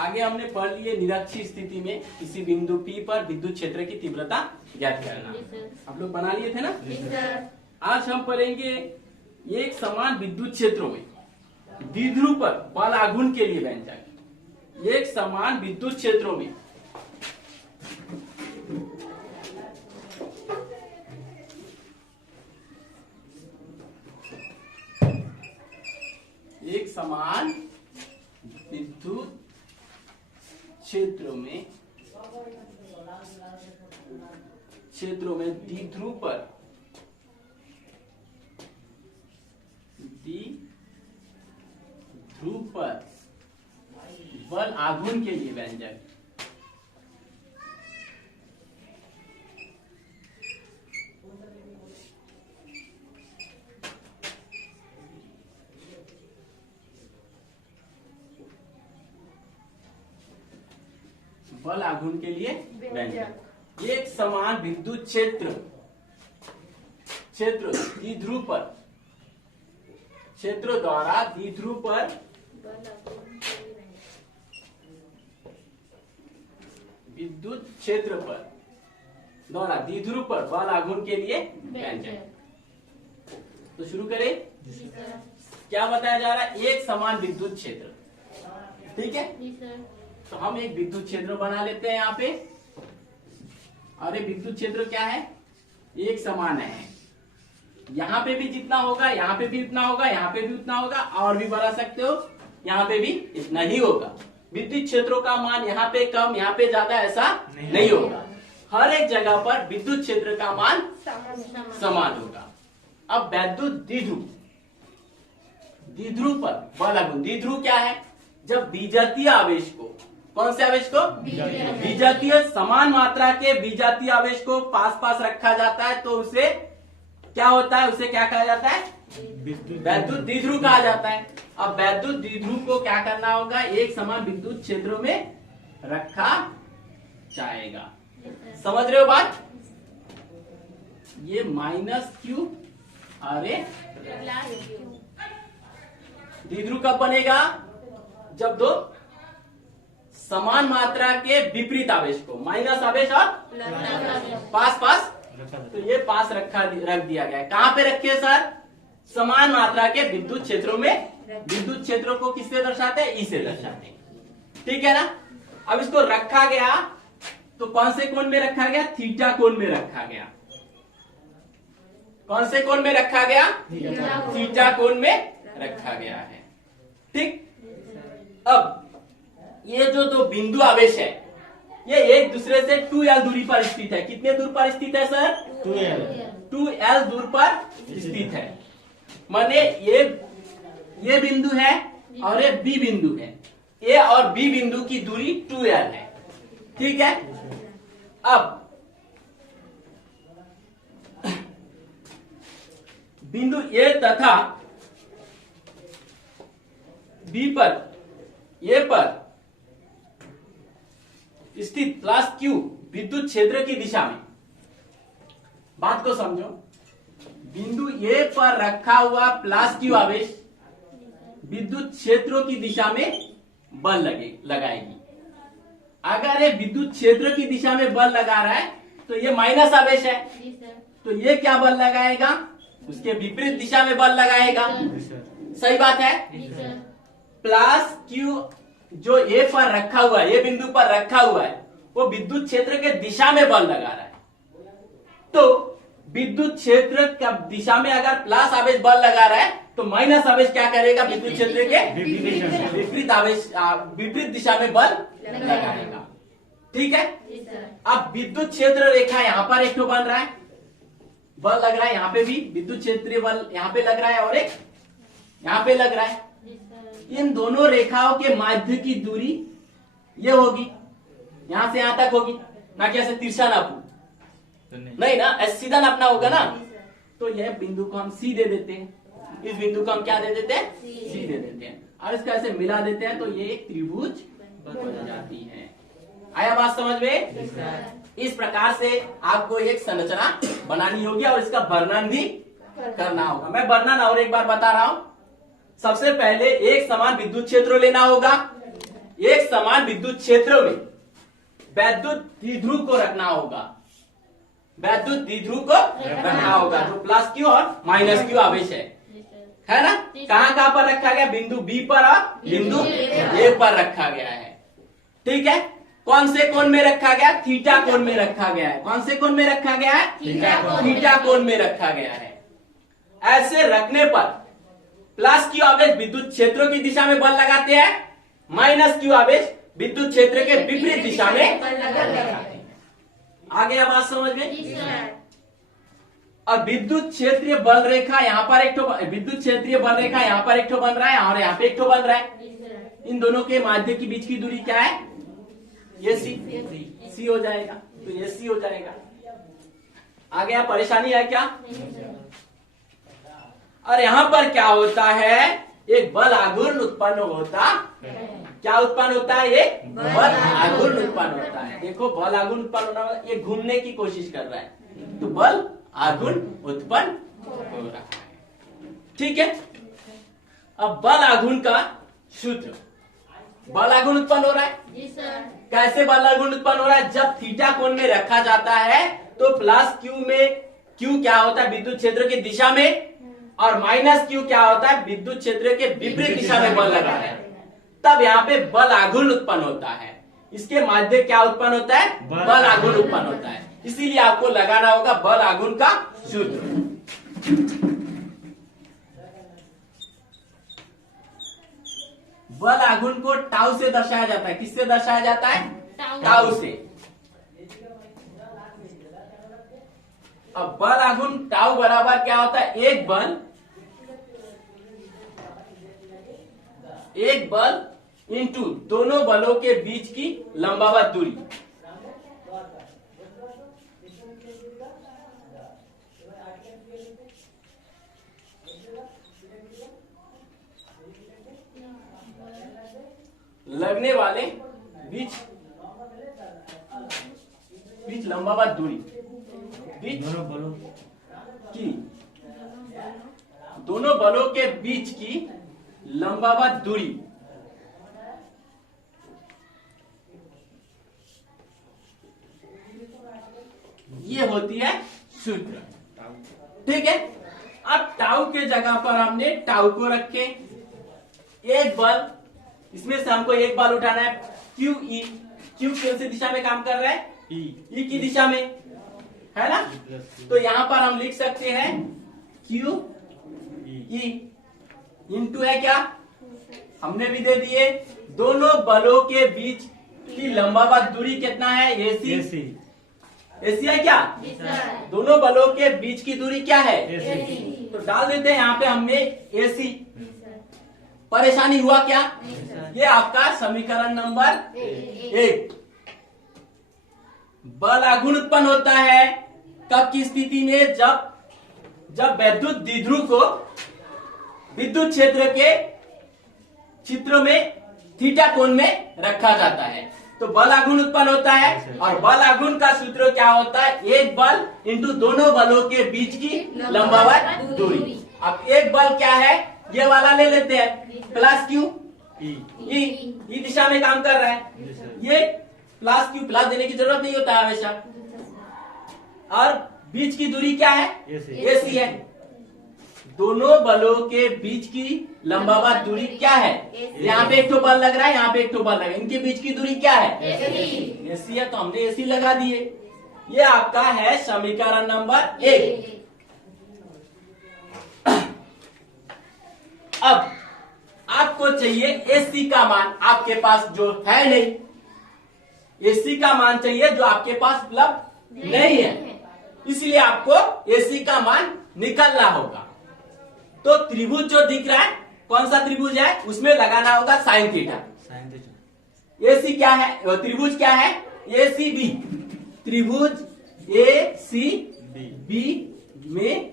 आगे हमने पढ़ लिए निरक्षीय स्थिति में किसी बिंदु P पर विद्युत क्षेत्र की तीव्रता ज्ञात करना। आप लोग बना लिए थे ना? आज हम पढ़ेंगे एक समान विद्युत क्षेत्रों में द्विध्रुव पर बल आघूर्ण के लिए व्यंजक। एक समान विद्युत क्षेत्रों में एक समान विद्युत क्षेत्रों में द्विध्रुव पर बल आघूर्ण के लिए व्यंजक। बल आघूर्ण के लिए व्यंजक। एक समान विद्युत क्षेत्र द्विध्रुव पर क्षेत्रों द्वारा द्विध्रुव पर विद्युत क्षेत्र पर द्वारा द्विध्रुव पर बल आघूर्ण के लिए व्यंजक। तो शुरू करें। क्या बताया जा रहा है? एक समान विद्युत क्षेत्र। ठीक है, तो हम एक विद्युत क्षेत्र बना लेते हैं यहाँ पे। और ये विद्युत क्षेत्र क्या है? एक समान है। यहाँ पे भी जितना होगा, यहाँ पे भी उतना होगा, यहाँ पे भी उतना होगा, और भी बढ़ा सकते हो, यहाँ पे भी इतना ही होगा। विद्युत क्षेत्रों का मान यहाँ पे कम, यहाँ पे ज्यादा ऐसा नहीं होगा। हर एक जगह पर विद्युत क्षेत्र का मान समान होगा। अब वैद्युत द्विध्रुव पर बल आघूर्ण। द्विध्रुव क्या है? जब विजातीय आवेश को, कौन से आवेश को? विजातीय समान मात्रा के विजातीय आवेश को पास पास रखा जाता है तो उसे क्या होता है? उसे क्या कहा जाता है? वैद्युत द्विध्रुव कहा जाता है। अब वैद्युत द्विध्रुव को क्या करना होगा? एक समान विद्युत क्षेत्रों में रखा जाएगा। समझ रहे हो बात? ये माइनस क्यू अरे द्विध्रुव कब बनेगा? जब दो समान मात्रा के विपरीत आवेश को, माइनस आवेश और पास पास, तो ये पास रख दिया गया है। कहाँ पे रखे सर? समान मात्रा के विद्युत क्षेत्रों में। विद्युत क्षेत्रों को किससे दर्शाते हैं? ई से दर्शाते हैं। ठीक है ना? अब इसको रखा गया तो कौन से कोण में रखा गया? थीटा कोण में रखा गया। कौन से कोण में रखा गया? थीटा कोण में रखा गया है। ठीक। अब ये जो दो बिंदु आवेश है ये एक दूसरे से 2l दूरी पर स्थित है। कितने दूर पर स्थित है सर? 2l दूर पर स्थित है। माने ये बिंदु है और ये बी बिंदु है। ए और बी बिंदु की दूरी 2l है। ठीक है। अब बिंदु ए तथा बी पर, ए पर स्थित प्लस क्यू विद्युत क्षेत्र की दिशा में, बात को समझो, बिंदु ए पर रखा हुआ प्लस क्यू आवेश विद्युत क्षेत्रों की दिशा में बल लगाएगी। अगर ये विद्युत क्षेत्र की दिशा में बल लगा रहा है तो ये माइनस आवेश है, तो ये क्या बल लगाएगा? उसके विपरीत दिशा में बल लगाएगा। सही बात है। प्लस क्यू जो ए पर रखा हुआ है, ये बिंदु पर रखा हुआ है, वो विद्युत क्षेत्र के दिशा में बल लगा रहा है। तो विद्युत क्षेत्र का दिशा में अगर प्लस आवेश बल लगा रहा है तो माइनस आवेश क्या करेगा? विद्युत क्षेत्र के विपरीत आवेश, विपरीत दिशा में बल लगाएगा। ठीक है। अब विद्युत क्षेत्र रेखा यहाँ पर एक तो बन रहा है, बल लग रहा है, यहाँ पे भी विद्युत क्षेत्रीय बल यहाँ पे लग रहा है और एक यहाँ पे लग रहा है। इन दोनों रेखाओं के माध्य की दूरी ये होगी, यहां से यहां तक होगी, ना कि ऐसे तिरछा नापू, नहीं ना, ऐसे सीधा नापना होगा ना। तो यह बिंदु को हम सी दे देते हैं, इस बिंदु को हम क्या दे देते हैं? सी दे देते हैं, और इसका ऐसे मिला देते हैं तो ये एक त्रिभुज बन जाती है। आया बात समझ में? इस प्रकार से आपको एक संरचना बनानी होगी और इसका वर्णन भी करना होगा। मैं वर्णन और एक बार बता रहा हूं। सबसे पहले एक समान विद्युत क्षेत्र लेना होगा। एक समान विद्युत क्षेत्र में वैद्युत द्विध्रुव को रखना होगा, वैद्युत द्विध्रुव को रखना होगा। तो प्लस क्यू और माइनस क्यू आवेश है ना। कहां कहां पर रखा गया? बिंदु बी पर और बिंदु ए पर रखा गया है। ठीक है, कौन से कोण में रखा गया? थीटा कोण में रखा गया है। कौन से कोण में रखा गया है? थीटा कोण में रखा गया है। ऐसे रखने पर प्लस क्यू आवेश विद्युत क्षेत्रों की दिशा में बल लगाते हैं, माइनस क्यू आवेश विद्युत क्षेत्र के विपरीत दिशा में बल लगाते हैं। आगे बात समझ में। और विद्युत क्षेत्रीय बल रेखा यहाँ पर एक ठो, विद्युत क्षेत्रीय बल रेखा यहाँ पर एक ठो बन रहा है और यहाँ पे एक ठो बन रहा है। इन दोनों के माध्य के बीच की दूरी क्या है? ये सी हो जाएगा। तो ये सी हो जाएगा। आगे यहाँ परेशानी है क्या? और यहाँ पर क्या होता है? एक बल आघूर्ण उत्पन्न होता। क्या उत्पन्न होता है? एक बल आघूर्ण उत्पन्न होता है। देखो बल आघूर्ण उत्पन्न होना, ये घूमने की कोशिश कर रहा है, तो बल आघूर्ण उत्पन्न हो रहा है। ठीक है, अब बल आघूर्ण का सूत्र। बल आघूर्ण उत्पन्न हो रहा है जी सर। कैसे बल आघूर्ण उत्पन्न हो रहा है? जब थीटा कोण में रखा जाता है तो प्लस क्यू में, क्यू क्या होता है? विद्युत क्षेत्र की दिशा में, और माइनस क्यू क्या होता है? विद्युत क्षेत्र के विपरीत दिशा में बल लगा है। तब यहाँ पे बल आघूर्ण उत्पन्न होता है। इसके माध्य क्या उत्पन्न होता है? बल आघूर्ण उत्पन्न होता है। इसीलिए आपको लगाना होगा बल आघूर्ण का सूत्र। बल आघूर्ण को टाउ से दर्शाया जाता है। किससे दर्शाया जाता है? टाउ से। अब बल आघूर्ण टाउ बराबर क्या होता है? एक बल इंटू दोनों बलों के बीच की लंबावत दूरी। लगने वाले बीच लंबावत दूरी, बीच दोनों बलों के बीच की लंबावत दूरी। ये होती है सूत्र। ठीक है, अब टाउ के जगह पर हमने टाउ को रखे। एक बल, इसमें से हमको एक बल उठाना है क्यू ई। क्यू कौन सी दिशा में काम कर रहा है? ई की दिशा में, है ना। तो यहां पर हम लिख सकते हैं क्यू ई इंटू है क्या? हमने भी दे दिए दोनों बलों के बीच की लंबावत दूरी कितना है? एसी। एसी है क्या? दोनों बलों के बीच की दूरी क्या है? एसी। तो डाल देते हैं यहाँ पे हमने एसी। परेशानी हुआ क्या? ये आपका समीकरण नंबर 1। बल आघूर्ण उत्पन्न होता है कब की स्थिति में? जब वैद्युत द्विध्रुव को विद्युत क्षेत्र के चित्र में थीटा कोण में रखा जाता है, तो बल आघूर्ण उत्पन्न होता है। और बल आघूर्ण का सूत्र क्या होता है? एक बल इंटू दोनों बलों के बीच की लंबावत दूरी। अब एक बल क्या है? ये वाला ले लेते हैं, प्लस क्यू ई दिशा में काम कर रहा है। ये प्लस क्यू, प्लस देने की जरूरत नहीं होता है हमेशा। और बीच की दूरी क्या है? एसी है। दोनों बलों के बीच की लंबावत दूरी क्या है? यहाँ पे एक ठो बल लग रहा है, यहाँ पे एक ठो बल लग रहा है, इनके बीच की दूरी क्या है? एसी है। तो हमने एसी लगा दिए। ये आपका है समीकरण नंबर 1। अब आपको चाहिए एसी का मान, आपके पास जो है नहीं। एसी का मान चाहिए जो आपके पास उपलब्ध नहीं है, इसलिए आपको एसी का मान निकालना होगा। तो त्रिभुज जो दिख रहा है, कौन सा त्रिभुज है? उसमें लगाना होगा साइन थीटा। एसी क्या है? त्रिभुज क्या है? एसीबी। त्रिभुज एसीबी में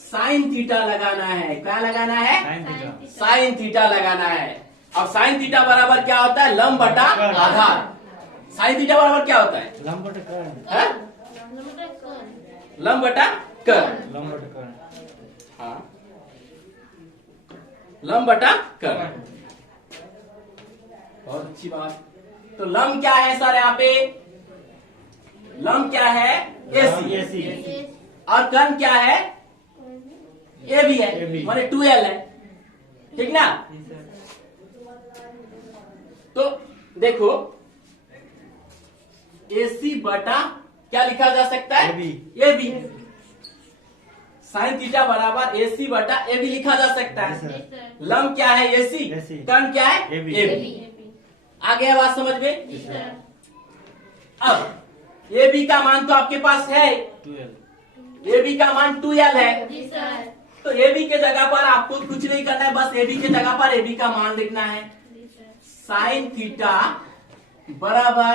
साइन थीटा लगाना है। क्या लगाना है? साइन थीटा लगाना है। अब साइन थीटा बराबर क्या होता है? लंब बटा आधार। साइन थीटा बराबर क्या होता है? लंब बटा कर्ण। हाँ, लंब बटा कर्ण। बहुत अच्छी बात। तो लंब क्या है सर यहाँ पे? लंब क्या है? AC। और कर्ण क्या है? AB है, माने 2L है, ठीक ना? तो देखो AC बटा क्या लिखा जा सकता है? AB। साइन थीटा बराबर AC बटा AB लिखा जा सकता है। लंब क्या है? AC। कर्ण क्या है? AB। आ गया बात समझ में? अब AB का मान तो आपके पास है, AB का मान 2L है, तो AB के जगह पर आपको कुछ नहीं करना है, बस AB के जगह पर AB का मान लिखना है। साइन थीटा बराबर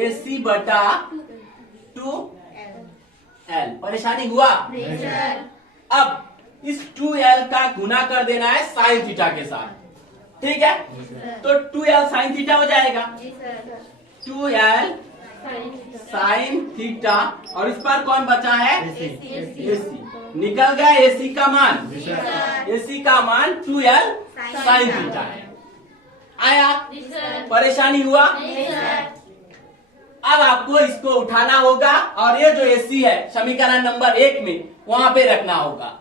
AC बटा 2L। परेशानी हुआ? अब इस 2L का गुना कर देना है साइन थीटा के साथ, ठीक है? तो 2L साइन थीटा हो जाएगा, 2L साइन थीटा, और इस पर कौन बचा है? AC। निकल गया AC का मान, AC का मान 2L साइन थीटा है। आया? परेशानी हुआ? अब आपको इसको उठाना होगा और ये जो AC है समीकरण नंबर 1 में वहां पे रखना होगा,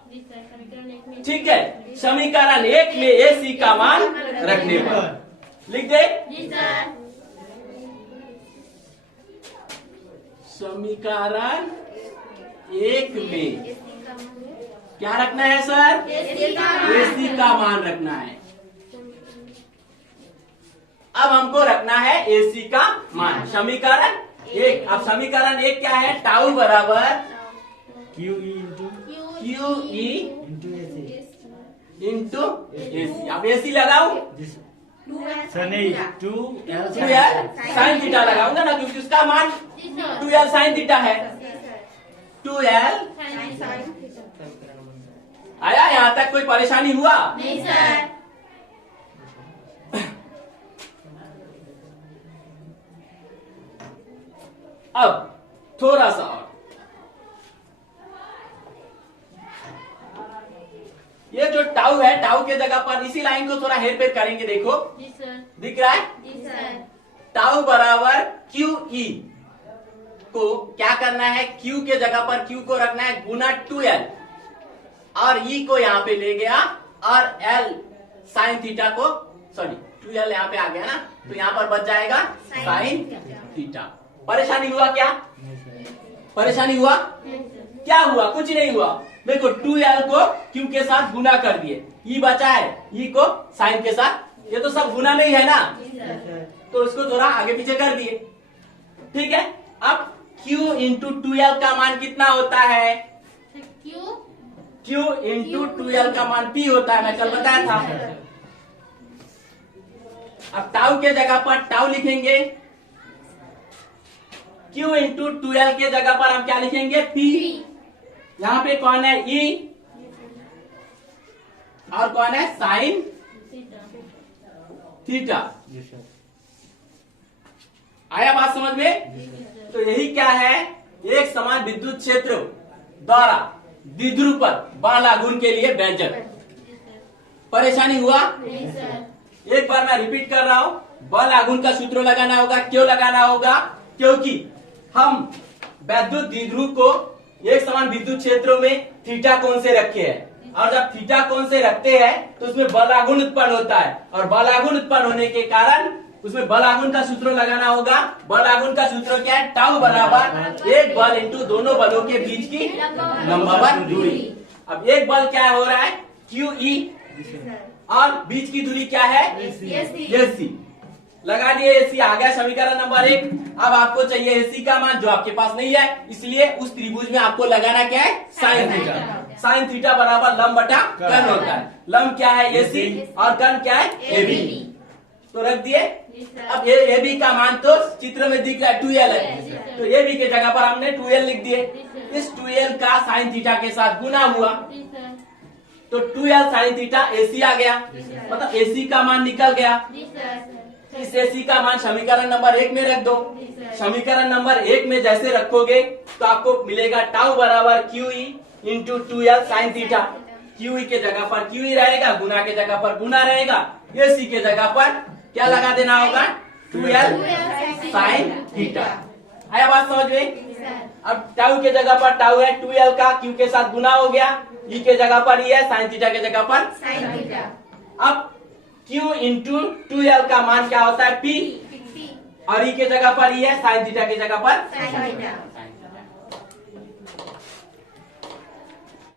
ठीक है? समीकरण 1 में AC का मान रखने पर लिख दे। समीकरण 1 में क्या रखना है सर? AC का मान रखना है। अब हमको रखना है AC का मान, समीकरण 1। अब समीकरण 1 क्या है? टाउ बराबर QE इंटू AC। अब AC लगाऊ? नहीं, 2L साइन थीटा लगाऊंगा ना, क्योंकि उसका मान 2L साइन थीटा है। 2L आया? यहाँ तक कोई परेशानी हुआ? नहीं सर। अब थोड़ा सा और, ये जो टाउ है, टाउ के जगह पर इसी लाइन को थोड़ा हेर फेर करेंगे। देखो दिख रहा है? टाउ बराबर QE को क्या करना है? Q के जगह पर Q को रखना है गुना 2L, और E को यहाँ पे ले गया, और L साइन थीटा को, सॉरी 2L यहाँ पे आ गया ना, तो यहाँ पर बच जाएगा साइन थीटा। परेशानी हुआ क्या? परेशानी हुआ? क्या हुआ? कुछ नहीं हुआ। देखो 2L को Q के साथ गुना कर दिए, E बचा है, E को साइन के साथ, ये तो सब गुना में ही है ना, तो इसको थोड़ा आगे पीछे कर दिए, ठीक है? अब Q इंटू 2L का मान कितना होता है? Q इंटू 2L का मान P होता है, मैं कल बताया था। अब टाउ के जगह पर टाउ लिखेंगे, Q इंटू 2L के जगह पर हम क्या लिखेंगे? P। यहाँ पे कौन है? E, और कौन है? Sine theta. आया बात समझ में? तो यही क्या है? एक समान विद्युत क्षेत्र द्वारा द्विध्रुव पर बल आघूर्ण के लिए व्यंजक। परेशानी हुआ? एक बार मैं रिपीट कर रहा हूं, बल आघूर्ण का सूत्र लगाना होगा। क्यों लगाना होगा? क्योंकि हम वैद्युत द्विध्रुव को एक समान विद्युत क्षेत्रों में थीटा कोण से रखे हैं, और जब थीटा कोण से रखते हैं तो उसमें बल आघूर्ण उत्पन्न होता है, और बल आघूर्ण उत्पन्न होने के कारण उसमें बल आघूर्ण का सूत्र लगाना होगा। बल आघूर्ण का सूत्र क्या है? टाउ बराबर एक बल इंटू दोनों बलों के बीच की लंबवत दूरी। अब एक बल क्या हो रहा है? QE, और बीच की दूरी क्या है? AC। लगा दिए AC, आ गया समीकरण नंबर 1। अब आपको चाहिए AC का मान, जो आपके पास नहीं है, इसलिए उस त्रिभुज में आपको लगाना क्या है? Sine theta. साइन थीटा बराबर लंब बटा कर्ण होता है। लंब क्या है? AC, और कर्ण क्या है? AB। तो रख दिए। अब AB का मान तो चित्र में दिख रहा है 2L है, तो AB के जगह पर हमने 2L लिख दिए। इस 2L का साइन थीटा के साथ गुना हुआ, तो 2L साइन थीटा AC आ गया, मतलब AC का मान निकल गया। इस AC का मान समीकरण नंबर 1 में रख दो। समीकरण नंबर 1 में जैसे रखोगे तो आपको मिलेगा टाउ बराबर QE into 2L sine theta. QE के जगह पर QE रहेगा, गुना के जगह पर गुना रहेगा, AC के जगह पर क्या लगा देना होगा, 2l साइन थीटा। आया बात समझ में। अब टाउ के जगह पर टाउ है 2l का, क्यू के साथ गुना हो गया, ई के जगह पर ई है, साइन थीटा के जगह पर साइन थीटा। अब q इंटू 2l का मान क्या होता है, p, और ई के जगह पर ई है, साइन थीटा की जगह पर साइन थीटा।